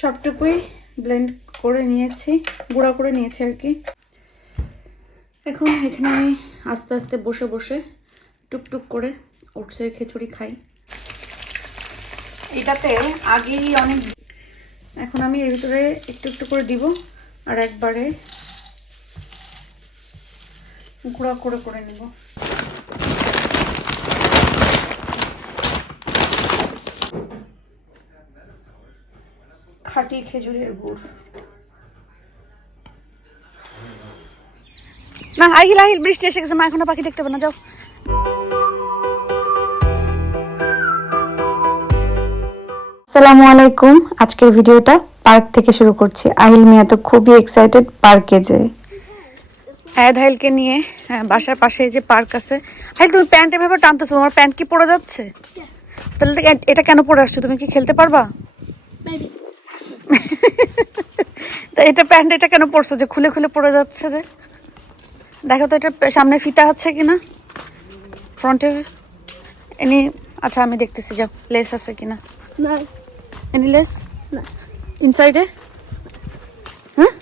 সবটুকুই blend করে নিয়েছি, গুঁড়া করে নিয়েছি আর কি। এখন এখানে আমি আস্তে আস্তে বসে বসে টুকটুক করে ওটসের খিচুড়ি খাই। এটাতে আগেই অনেক এখন আমি এর ভিতরে একটু একটু করে দিব আর একবারে গুঁড়া করে করে নেব। খাঁটি খেজুরের গুড়। না আহিল আহিল বৃষ্টি এসে গেছে মা এখনও পাখি দেখতে পাবে না যাও। আসসালামু আলাইকুম আজকের ভিডিওটা পার্ক থেকে শুরু করছি। আহিল মিয়া তো খুবই এক্সাইটেড পার্কে যে। হ্যাঁ ধাইলকে নিয়ে হ্যাঁ বাসার পাশে যে পার্ক আছে। আহিল তুমি প্যান্ট এভাবে টানতেছো তোমার প্যান্ট কি পড়ে যাচ্ছে? তাহলে তো এটা কেন পরে আসছো? তুমি কি খেলতে পারবা. তা এটা প্যান্ট এটা কেন পরছো? যে খুলে খুলে পড়ে যাচ্ছে যে? দেখো তো এটা সামনে ফিতা আছে কিনা? ফ্রন্টে এনি আচ্ছা আমি দেখতেছি যাও লেস আছে কিনা? না এনি লেস No. ইনসাইডে হ্যাঁ?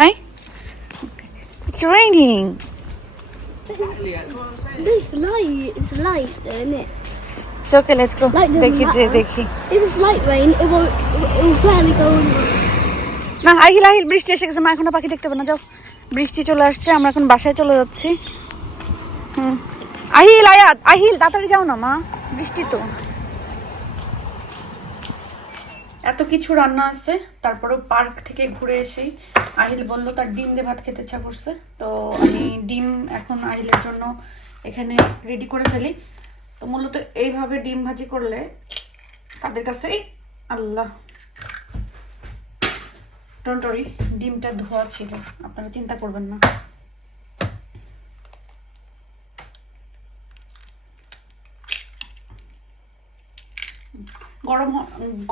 নাই? It's raining light. It's light, isn't it? Like দেখি যে দেখি। If it's light rain, it won't. It will barely go on. না, আহিল আহিল, বৃষ্টি এসে গেছে। মা এখনও পাখি দেখতে পাবে না, যাও। বৃষ্টি চলে আসছে, আমরা এখন বাসায় চলে যাচ্ছি। হুম। আহিল, আয়াত, আহিল, তাড়াতাড়ি যাও না, মা। বৃষ্টি তো। এত কিছু রান্না আছে, তারপরেও পার্ক থেকে ঘুরে এসেই আহিল বলল তার ডিম দিয়ে ভাত খেতে ইচ্ছা করছে। তো আমি ডিম এখন আহিলের জন্য এখানে রেডি করে ফেলি। তো মূলত এইভাবে ডিম ভাজি করলে তাদের কাছে আল্লাহ। টন্টরি ডিমটা ধোয়া ছিল। আপনারা চিন্তা করবেন না। গরম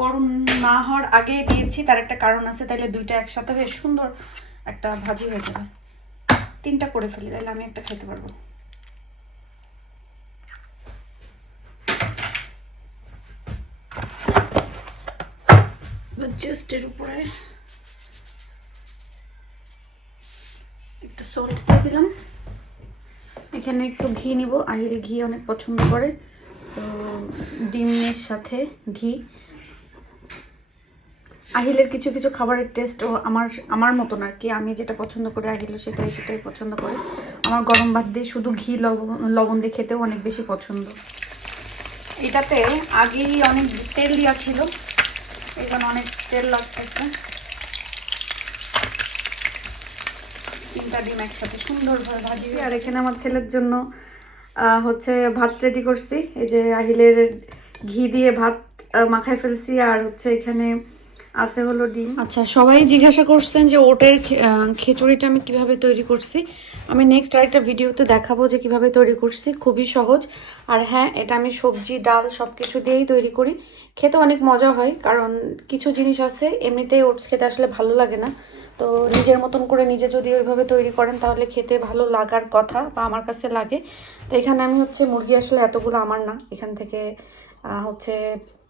গরম না হওয়ার আগে দিয়েছি, তার একটা কারণ আছে, তাইলে দুইটা একসাথে হয়ে সুন্দর একটা ভাজি হয়ে যাবে। তিনটা করে ফেলি তাহলে আমি একটা খেতে পারব। জাস্ট এর উপরে সল্ট দিয়ে দিলাম। এখানে একটু ঘি নিব। আহিল ঘি অনেক পছন্দ করে। তো ডিমের সাথে ঘি। আহিলের কিছু কিছু খাবারের টেস্ট ও আমার আমার মতন আর কি। আমি যেটা পছন্দ করি আহিলও সেটাই সেটাই পছন্দ করে। আমার গরম ভাত দিয়ে শুধু ঘি, লবণ লবণ দিয়ে খেতেও অনেক বেশি পছন্দ। এটাতে আগেই অনেক তেল দেওয়া ছিল। জন্য অনেক তেল লাগতেছে। তিনটা ডিম একসাথে সুন্দরভাবে ভাজি আর এখানে আমার ছেলের জন্য হচ্ছে ভাত রেডি করছি। এই যে আহিলের ঘি দিয়ে ভাত মাখায় ফেলছি। আর হচ্ছে এখানে আছে হলো ডিম। আচ্ছা সবাই জিজ্ঞাসা করছেন যে ওটের খিচুড়িটা আমি কীভাবে তৈরি করছি। আমি নেক্সট আরেকটা ভিডিওতে দেখাবো যে কীভাবে তৈরি করছি, খুবই সহজ। আর হ্যাঁ এটা আমি সবজি, ডাল সব কিছু দিয়েই তৈরি করি। খেতে অনেক মজা হয়, কারণ কিছু জিনিস আছে, এমনিতেই ওটস খেতে আসলে ভালো লাগে না। তো নিজের মতন করে নিজে যদি ওইভাবে তৈরি করেন, তাহলে খেতে ভালো লাগার কথা বা আমার কাছে লাগে। তো এখানে আমি হচ্ছে মুরগি আসলে এতগুলো আমার না। এখান থেকে হচ্ছে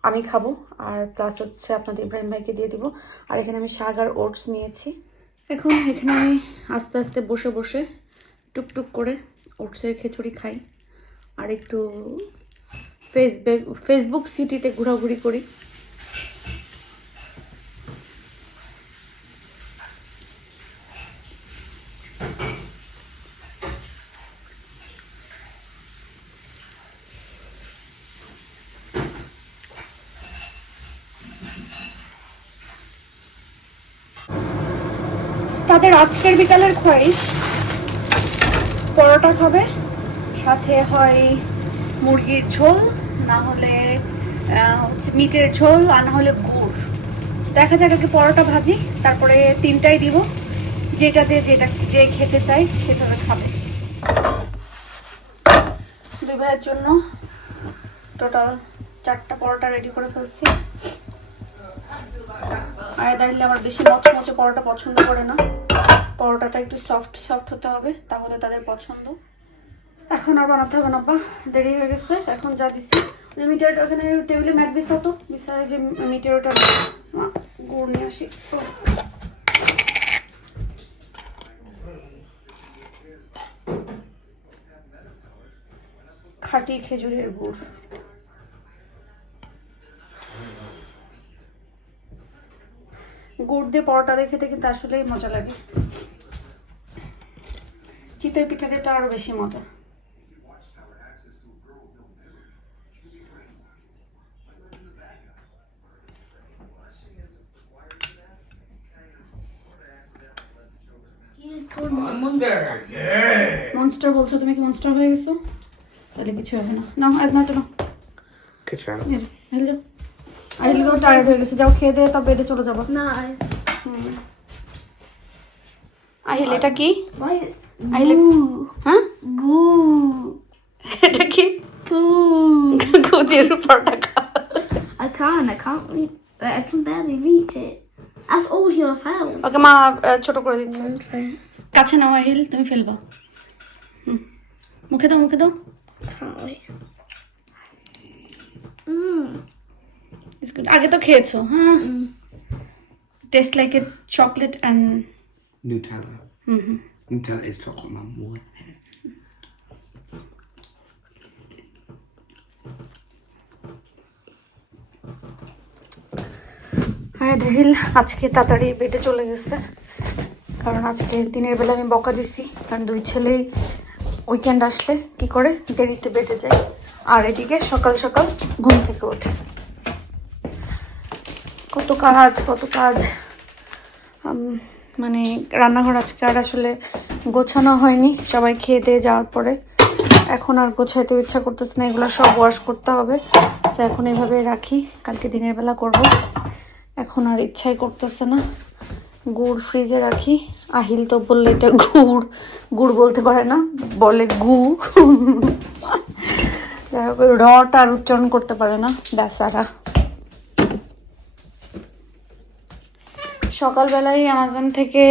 আমি খাব, আর প্লাস হচ্ছে আপনাদের ইব্রাহিম ভাইকে দিয়ে দিব। আর এখানে আমি শাক আর ওটস নিয়েছি। এখন এখানে আমি আস্তে আস্তে বসে বসে টুকটুক করে ওটসের খিচুড়ি খাই। আর একটু ফেসবুক ফেসবুক সিটিতে ঘোরাঘুরি করি। তাদের আজকের বিকালের খোয়াইশ পরোটা খাবে, সাথে হয় মুরগির ঝোল, না হলে হচ্ছে মিটের ঝোল আর না হলে গুড়। দেখা যাক আগে পরোটা ভাজি, তারপরে তিনটাই দিব। যেটা দিয়ে যেটা, যে খেতে চাই সেভাবে খাবে। দুই ভাইয়ের জন্য টোটাল চারটা পরোটা রেডি করে ফেলছি। আয়া দাঁড়িয়ে আমার বেশি মচমচে পরোটা পছন্দ করে না। পরোটাটা একটু সফট সফট হতে হবে, তাহলে তাদের পছন্দ। এখন আর বানাতে হবে না বা দেরি হয়ে গেছে, এখন যা দিছি। মিটার ওখানে টেবিলে ম্যাট বিছাতো, বিছায় যে মিটার ওটা গুড় নিয়ে আসি। খাঁটি খেজুরের গুড়। গুড় দিয়ে পরোটা দিয়ে খেতে কিন্তু আসলেই মজা লাগে। চিতই পিঠাতে তো আরও বেশি মজা. মনস্টার বলছো তুমি কি মনস্টার হয়ে গেছো? তাহলে কিছু হবে না। Good job. নিয়ে যাও আহিল যাও টায়ার্ড হয়ে গেছে। যাও খেয়ে দিয়ে তার বেডে চলে যাব। No. আহিল এটা কি? আহিল হ্যাঁ Goo. এটা কি. খুদের পরোটা খা I can't. I can't reach. I can barely reach it. That's all yourself. ওকে মা ছোট করে দিচ্ছে Okay. কাছে নাও আহিল তুমি ফেলবা মুখে দাও মুখে দাও. Mmm. আগে তো খেয়েছো হ্যাঁ taste like a chocolate and Nutella. Nutella is chocolate, mum. What? হ্যাঁ ঢেল আজকে তাড়াতাড়ি বেডে চলে গেছে কারণ আজকে দিনের বেলা আমি বকা দিছি কারণ দুই ছেলেই উইকেন্ড আসলে কি করে দেরিতে বেডে যায় আর এদিকে সকাল সকাল ঘুম থেকে ওঠে কত কাজ কত কাজ মানে রান্নাঘর আজকে আর আসলে গোছানো হয়নি। সবাই খেয়ে দিয়ে যাওয়ার পরে এখন আর গোছাইতে ইচ্ছা করতেছে না, এগুলো সব ওয়াশ করতে হবে। তো এখন এইভাবে রাখি, কালকে দিনের বেলা করব। এখন আর ইচ্ছাই করতেছে না। গুড় ফ্রিজে রাখি। আহিল তো বললে এটা গুড় গুড় বলতে পারে না, বলে গু। যাই হোক, রটা আর উচ্চারণ করতে পারে না, বেচারা। সকালবেলায় অ্যামাজন থেকে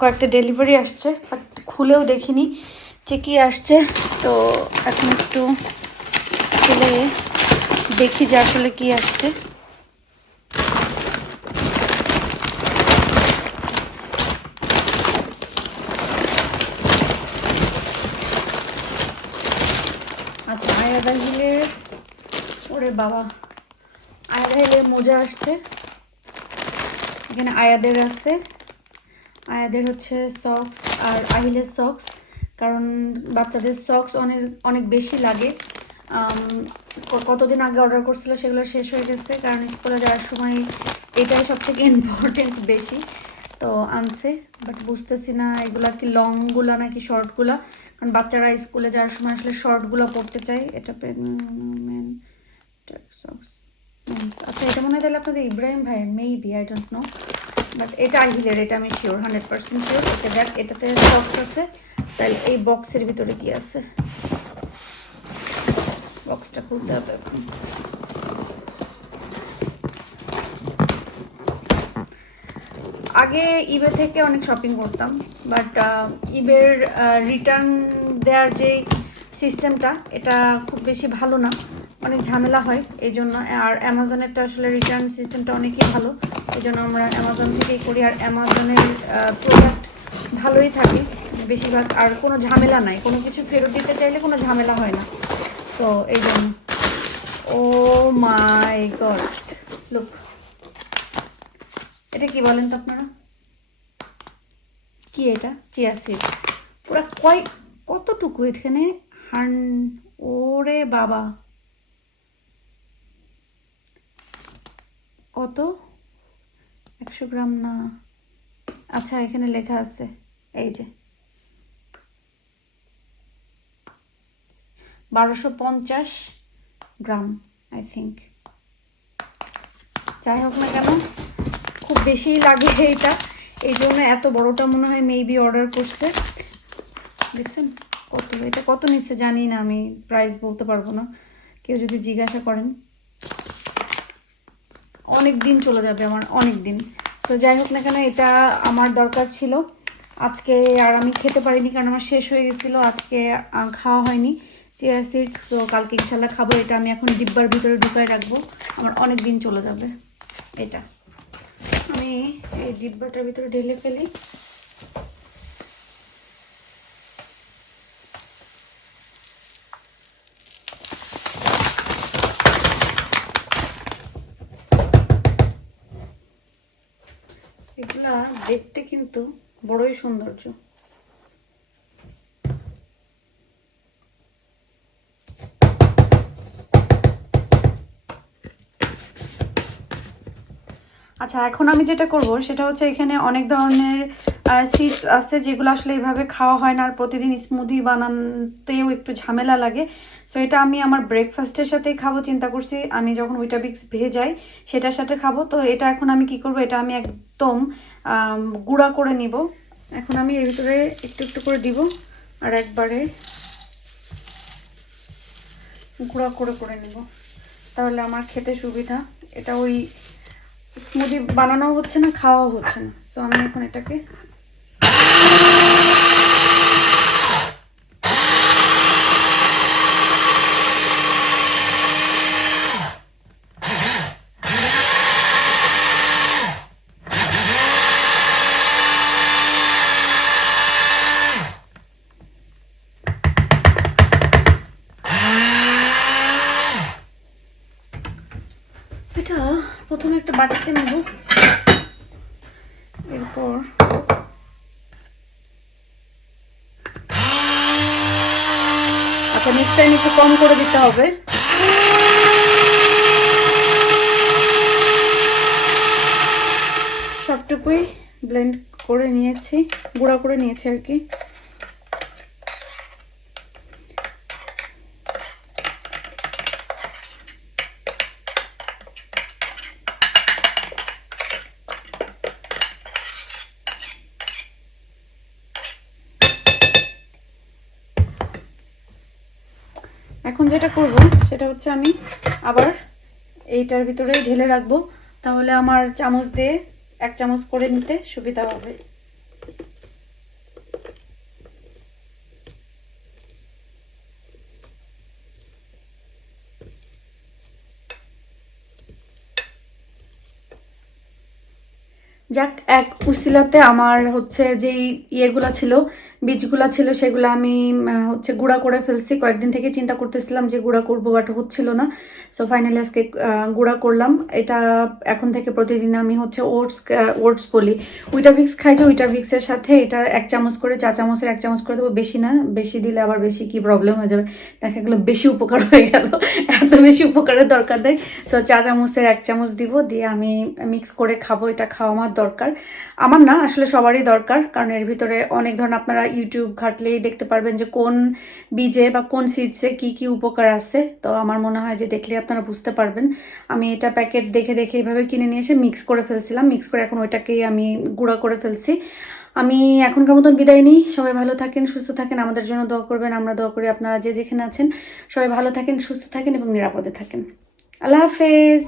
কয়েকটা ডেলিভারি আসছে বাট খুলেও দেখিনি। যে কী আসছে, তো এখন একটু খুলে দেখি যে আসলে কি আসছে। আচ্ছা আয়াদা হিলের ওরে বাবা আয়াদা হিলের মোজা আসছে। এখানে আয়াদের আছে। আয়াদের হচ্ছে সক্স আর আহিলের সক্স কারণ বাচ্চাদের সক্স অনেক অনেক বেশি লাগে। কতদিন আগে অর্ডার করছিল সেগুলো শেষ হয়ে গেছে, কারণ স্কুলে যাওয়ার সময় এটাই সব থেকে ইম্পর্টেন্ট বেশি। তো আনছে বাট বুঝতেছি না এগুলা কি লংগুলা নাকি শর্টগুলা কারণ বাচ্চারা স্কুলে যাওয়ার সময় আসলে শর্টগুলো পড়তে চায়। এটা সক্স আচ্ছা এটা মনে হয় তাহলে আপনাদের ইব্রাহিম ভাই maybe I don't know but এটা আহিলের, এটা আমি শিওর হান্ড্রেড পার্সেন্ট শিওর এটা দেখ, এটাতে বক্স আছে। তাহলে এই বক্সের ভিতরে কি আছে? বক্সটা খুলতে হবে আগে ইবে থেকে অনেক শপিং করতাম বাট ইবের রিটার্ন দেওয়ার যে সিস্টেমটা এটা খুব বেশি ভালো না। অনেক ঝামেলা হয় এই জন্য আর অ্যামাজনেরটা আসলে রিটার্ন সিস্টেমটা অনেকই ভালো এই জন্য আমরা অ্যামাজন থেকেই করি, আর অ্যামাজনের প্রোডাক্ট ভালোই থাকে, বেশিরভাগ আর কোনো ঝামেলা নাই, কোনো কিছু ফেরত দিতে চাইলে কোনো ঝামেলা হয় না। তো এই জন্য ও মাই গড লুক এটা কি বলেন তো আপনারা? কি এটা? চিয়া সিড পুরা কয়, কতটুকু এখানে? হান, ওরে বাবা। কত? একশো গ্রাম না। আচ্ছা এখানে লেখা আছে। এই যে। বারোশো পঞ্চাশ গ্রাম আই থিঙ্ক যাই হোক না কেন, খুব বেশিই লাগে এইটা। এই জন্য এত বড়টা মনে হয় মেবি অর্ডার করছে। দেখছেন কত? এটা কত নিচ্ছে জানি না, আমি প্রাইস বলতে পারব না। কেউ যদি জিজ্ঞাসা করেন। অনেক দিন চলে যাবে আমার অনেক দিন তো যাই হোক না কেন, এটা আমার দরকার ছিল। আজকে আর আমি খেতে পারিনি কারণ আমার শেষ হয়ে গেছিল, আজকে খাওয়া হয়নি। চেয়ার সিডস তো কালকে ইনশাল্লাহ খাব, এটা আমি এখন ডিব্বার ভিতরে ঢুকায় রাখব। আমার অনেক দিন চলে যাবে, এটা। আমি এই ডিব্বাটার ভিতরে ঢেলে ফেলি। এগুলা দেখতে কিন্তু বড়ই সৌন্দর্য। আচ্ছা এখন আমি যেটা করব সেটা হচ্ছে এখানে অনেক ধরনের সিডস আছে যেগুলো আসলে এইভাবে খাওয়া হয় না, আর প্রতিদিন স্মুদি বানাতেও একটু ঝামেলা লাগে। সো এটা আমি আমার ব্রেকফাস্টের সাথেই খাব, চিন্তা করছি আমি যখন উইটাবিক্স ভেজাই সেটার সাথে খাব। তো এটা এখন আমি কি করব, এটা আমি একদম গুঁড়া করে নিব। এখন আমি এর ভিতরে একটু একটু করে দিব, আর একবারে গুঁড়া করে করে নেব। তাহলে আমার খেতে সুবিধা। এটা ওই স্মুদি বানানো হচ্ছে না, খাওয়াও হচ্ছে না। সো আমি এখন এটাকে প্রথমে একটা বাটিতে নেব। এরপর আচ্ছা নেক্সট টাইম একটু কম করে দিতে হবে। সবটুকুই ব্লেন্ড করে নিয়েছি, গুঁড়া করে নিয়েছি আর কি এখন যেটা করব সেটা হচ্ছে আমি আবার এইটার ভিতরেই ঢেলে রাখব। তাহলে আমার চামচ দিয়ে এক চামচ করে নিতে সুবিধা হবে। যাক, এক উসিলাতে আমার হচ্ছে যেই ইয়েগুলা ছিল বীজগুলা ছিল সেগুলো আমি হচ্ছে গুঁড়া করে ফেলছি। কয়েকদিন থেকে চিন্তা করতেছিলাম যে গুঁড়া করব বাট হচ্ছিল না। সো ফাইনালি আজকে গুঁড়া করলাম। এটা এখন থেকে প্রতিদিন আমি হচ্ছে ওটস ওটস বলি। উইটাভিক্স খাই যে উইটাভিক্সের সাথে এটা এক চামচ করে, চা চামচের এক চামচ করে দেবো। বেশি না, বেশি দিলে আবার বেশি কি প্রবলেম হয়ে যাবে? দেখা গেলো বেশি উপকার হয়ে গেল। এত বেশি উপকারের দরকার নেই। সো চা চামচের এক চামচ দিব, দিয়ে আমি মিক্স করে খাব। এটা খাওয়া আমার দরকার। আমার না, আসলে সবারই দরকার, কারণ এর ভিতরে অনেক ধরনের আপনারা ইউটিউব ঘাটলেই দেখতে পারবেন যে কোন বীজে বা কোন সিডসে কি কি উপকার আছে। তো আমার মনে হয় যে দেখলে আপনারা বুঝতে পারবেন। আমি এটা প্যাকেট দেখে দেখে এইভাবে কিনে নিয়ে এসে মিক্স করে ফেলছিলাম। মিক্স করে এখন ওইটাকেই আমি গুঁড়া করে ফেলছি। আমি এখনকার মতন বিদায় নিই। সবাই ভালো থাকেন, সুস্থ থাকেন। আমাদের জন্য দোয়া করবেন। আমরা দোয়া করি আপনারা যে যেখানে আছেন। সবাই ভালো থাকেন, সুস্থ থাকেন এবং নিরাপদে থাকেন। আল্লাহ হাফেজ।